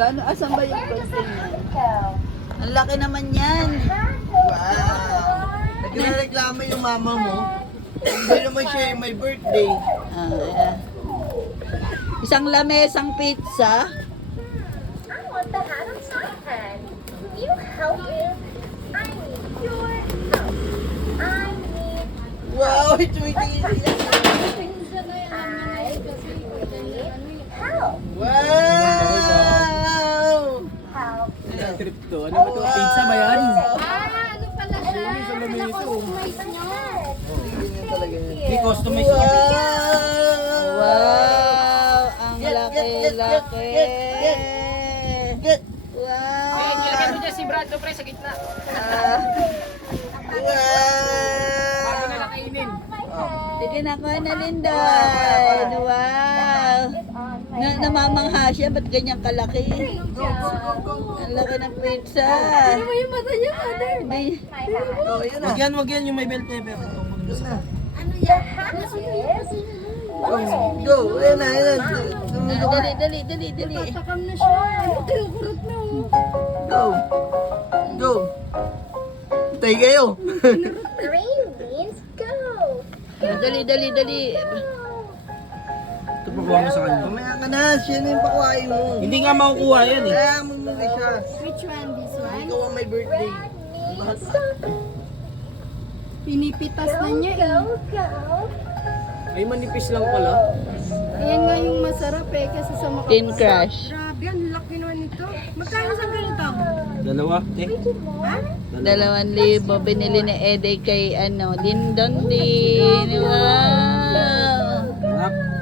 Gano, asan ba yung birthday niya? Ang laki naman yan. Wow! Nagreklamo yung mama mo. Hindi naman siya yung may birthday. Ayan. Isang lamesang pizza. I want the hat on my head. You help me? I need your help. I need Wow! Tumitingin siya. help. Wow! Help. Trip to. Ano ba to? Pizza ba yan? Ano pala siya? Na-customize nyo. May customize na. Wow! Ang Get. laki-laki. Get! Wow! Ilagay mo dyan si Brando pre sa gitna. Wow! Bago na lang kainin. Sige na ko na Linday. Wow! Namamangha siya, ba't ganyan kalaki? Ang laki ng pizza. Ano ba yung mata niya, mother? Di- Oh, yun na. Wag yan yung may bell pepper. Yun na. Ano yan? Go! Ayun na, ayun na. Dali. Tatakam na siya. Ano, kinukurot na oh. Go! Go! Tay kayo! Green beans, go. Dali. Ito pakuha mo sa kanya. Mamaya ka na, siya na yung pakuhain mo. Hindi nga makukuha yan eh. Ah. Kaya mo muna siya. Which one? This one? Ikaw ang may birthday. Pinipitas na niya eh. Go. Ay manipis lang pala. Ayan nga yung masarap eh, kasi sa makapal. Tin crush. Grabe, ang laki naman nito. Magkano sa ganito? Dalawa. Ha? 2,000 binili ni Ede kay Lindon din. Wow!